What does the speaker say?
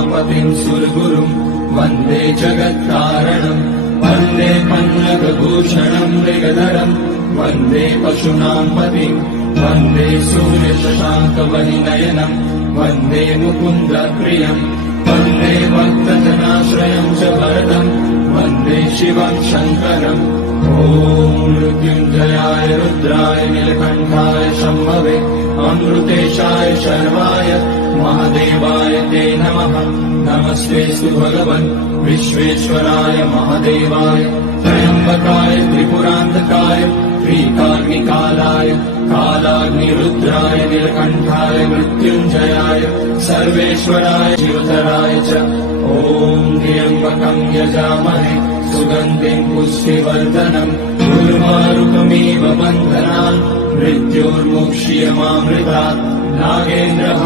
उमापतिं सुरगुरुं वन्दे जगत्कारणं वन्दे पन्नगभूषणं मृगधरं वन्दे पशूनां पतिं वन्दे सूर्यशशाङ्कवनिनयनं वन्दे मुकुन्दप्रियं वन्दे भक्तजनाश्रयं च वरदं वन्दे शिवं शङ्करम् ॐ मृत्युञ्जयाय रुद्राय नीलकण्ठाय शम्भवे अमृतेशाय शर्वाय महादेवाय ते नमः। नमस्तेऽस्तु भगवन् विश्वेश्वराय महादेवाय त्र्यम्बकाय त्रिपुरान्तकाय त्रिकाग्निकालाय कालाग्निरुद्राय नीलकण्ठाय मृत्युञ्जयाय सर्वेश्वराय शिवतराय च ॐ त्र्यम्बकं यजामहे सुगन्धिं पुष्टिवर्धनम् उर्वारुकमिव बन्धनान् मृत्योर्मुक्ष्यमामृतात् नागेन्द्रः